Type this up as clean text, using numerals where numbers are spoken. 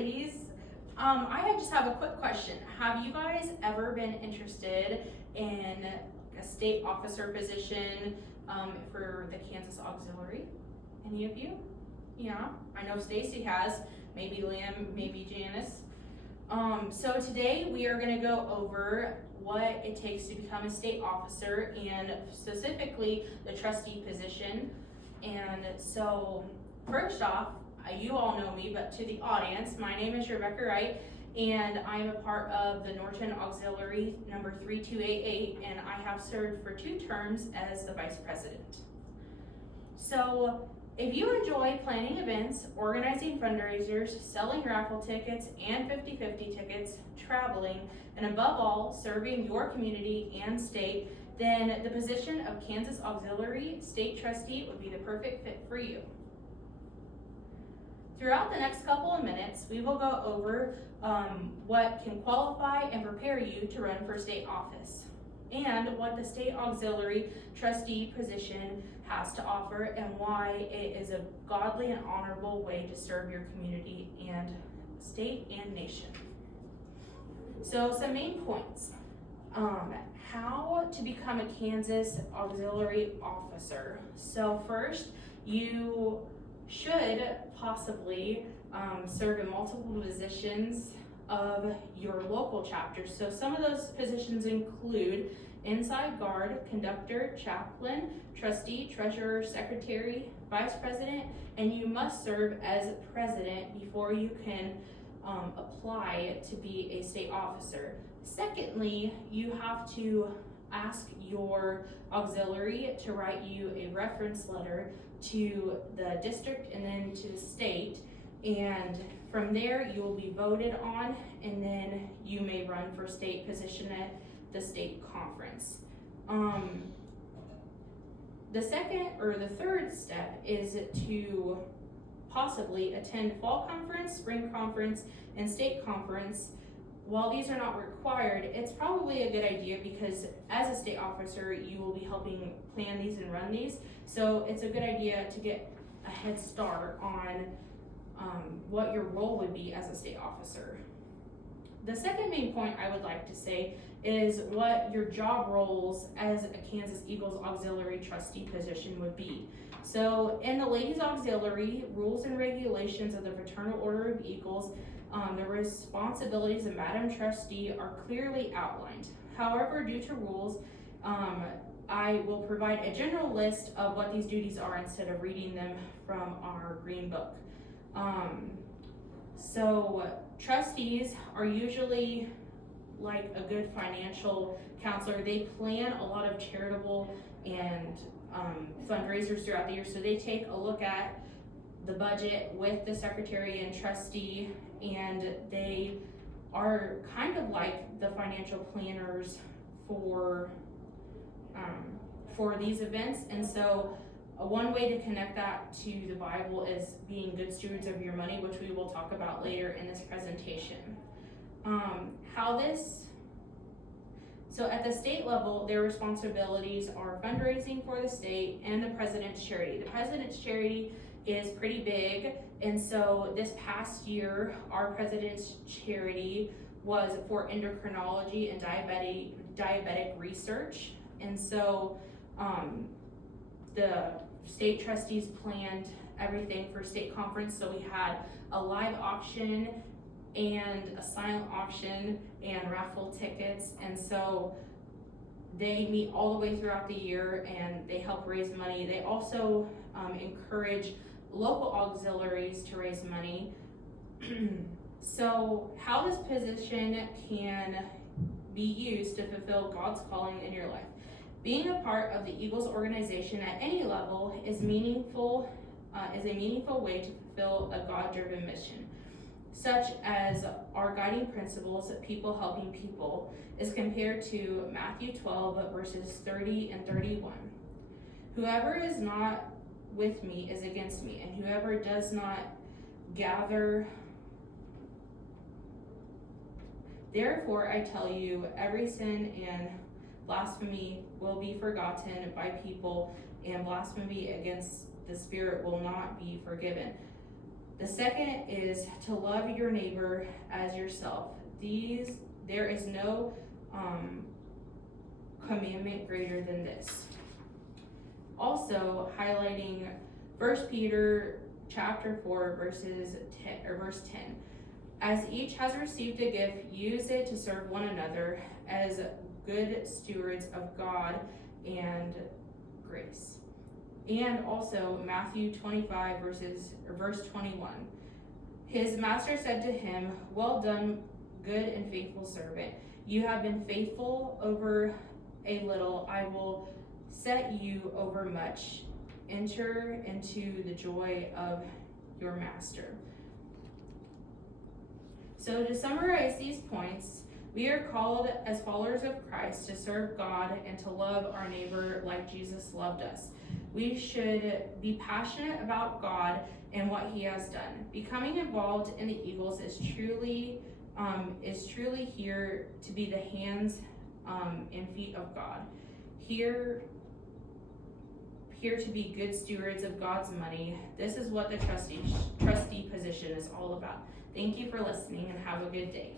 ladies. Just have a quick question. Have you guys ever been interested in a state officer position for the Kansas Auxiliary? Any of you? Yeah, I know Stacy has. Maybe Liam, maybe Janice. So today we are going to go over what it takes to become a state officer and specifically the trustee position. And so first off, you all know me, but to the audience, my name is Wright, and I'm a part of the Norton Auxiliary number 3288, and I have served for 2 terms as the vice president. So if you enjoy planning events, organizing fundraisers, selling raffle tickets and 50/50 tickets, traveling, and above all, serving your community and state, then the position of Kansas Auxiliary State Trustee would be the perfect fit for you. Throughout the next couple of minutes, we will go over what can qualify and prepare you to run for state office, and what the State Auxiliary Trustee position has to offer and why it is a godly and honorable way to serve your community and state and nation. So some main points. How to become a Kansas Auxiliary officer. So first, you should possibly serve in multiple positions of your local chapter. So some of those positions include inside guard, conductor, chaplain, trustee, treasurer, secretary, vice president, and you must serve as president before you can apply to be a state officer. Secondly, you have to ask your auxiliary to write you a reference letter to the district and then to the state, and from there you will be voted on, and then you may run for state position at the state conference. The second or the third step is to possibly attend fall conference, spring conference, and state conference. While these are not required, it's probably a good idea because as a state officer, you will be helping plan these and run these. So it's a good idea to get a head start on what your role would be as a state officer. The second main point I would like to say is what your job roles as a Kansas Eagles Auxiliary Trustee position would be. So in the Ladies Auxiliary, rules and regulations of the Fraternal Order of Eagles, the responsibilities of Madam Trustee are clearly outlined. However, due to rules, I will provide a general list of what these duties are instead of reading them from our green book. So trustees are usually like a good financial counselor. They plan a lot of charitable and fundraisers throughout the year. So they take a look at the budget with the secretary and trustee, and they are kind of like the financial planners for these events. And so one way to connect that to the Bible is being good stewards of your money, which we will talk about later in this presentation. So at the state level, their responsibilities are fundraising for the state and the President's Charity. The President's Charity is pretty big, and so this past year, our President's Charity was for endocrinology and diabetic research. And so the state trustees planned everything for state conference. So we had a live auction and a silent auction and raffle tickets, and so they meet all the way throughout the year and they help raise money. They also encourage local auxiliaries to raise money. So how this position can be used to fulfill God's calling in your life. Being a part of the Eagles organization at any level is a meaningful way to fulfill a God-driven mission, such as our guiding principles of people helping people, is compared to Matthew 12 verses 30 and 31. Whoever is not with me is against me, and whoever does not gather. Therefore, I tell you, every sin and blasphemy will be forgotten by people, and blasphemy against the Spirit will not be forgiven. The second is to love your neighbor as yourself. There is no commandment greater than this. Also highlighting 1 Peter chapter 4 verse 10. As each has received a gift, use it to serve one another as good stewards of God and grace. And also Matthew 25 verse 21. His master said to him, "Well done, good and faithful servant. You have been faithful over a little, I will set you over much. Enter into the joy of your master." So to summarize these points, we are called as followers of Christ to serve God and to love our neighbor like Jesus loved us. We should be passionate about God and what he has done. Becoming involved in the Eagles is truly here to be the hands and feet of God. Here to be good stewards of God's money. This is what the trustee position is all about. Thank you for listening and have a good day.